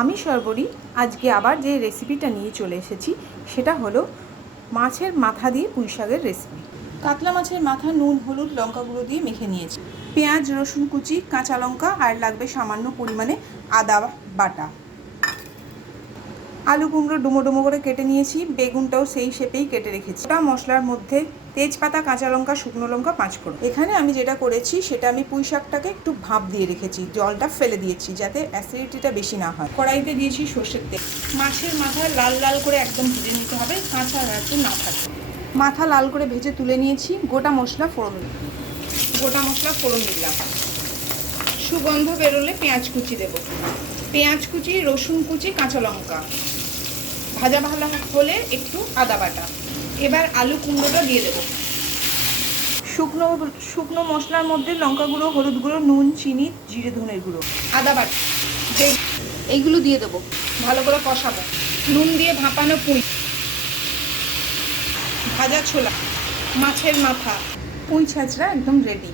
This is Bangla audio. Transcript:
আমি সর্বরী আজকে আবার যে রেসিপিটা নিয়ে চলে এসেছি সেটা হলো মাছের মাথা দিয়ে পুঁই শাকের রেসিপি। কাতলা মাছের মাথা নুন হলুদ লঙ্কা গুঁড়ো দিয়ে মেখে নিয়েছি। পেঁয়াজ রসুন কুচি কাঁচা লঙ্কা আর লাগবে সামান্য পরিমাণে আদা বাটা। আলু কুমড়ো ডুমো ডুমো করে কেটে নিয়েছি, বেগুনটাও সেই শেপেই কেটে রেখেছি। ওটা মশলার মধ্যে তেজপাতা কাঁচা লঙ্কা শুকনো লঙ্কা 5 ফোড়ন। এখানে আমি যেটা করেছি সেটা আমি পুঁই শাকটাকে একটু ভাপ দিয়ে রেখেছি, জলটা ফেলে দিয়েছি যাতে অ্যাসিডিটিটা বেশি না হয়। কড়াইতে দিয়েছি সর্ষের তেল। মাছের মাথা লাল লাল করে একদম ভেজে নিতে হবে, কাঁচা একটু না থাকে। মাথা লাল করে ভেজে তুলে নিয়েছি। গোটা মশলা ফোড়ন দিলাম। সুগন্ধ বেরোলে পেঁয়াজ কুচি দেবো। পেঁয়াজ কুচি রসুন কুচি কাঁচা লঙ্কা ভাজা ভালো হলে একটু আদা বাটা। এবার আলু কুমড়োটা দিয়ে দেবো। শুকনো মশলার মধ্যে লঙ্কা গুঁড়ো হলুদ গুঁড়ো নুন চিনি জিরে ধনের গুঁড়ো আদা বাটা এইগুলো দিয়ে দেবো। ভালো করে কষাবো। নুন দিয়ে ভাপানো পুঁই, ভাজা ছোলা, মাছের মাথা, পুঁই ছাঁচড়া একদম রেডি।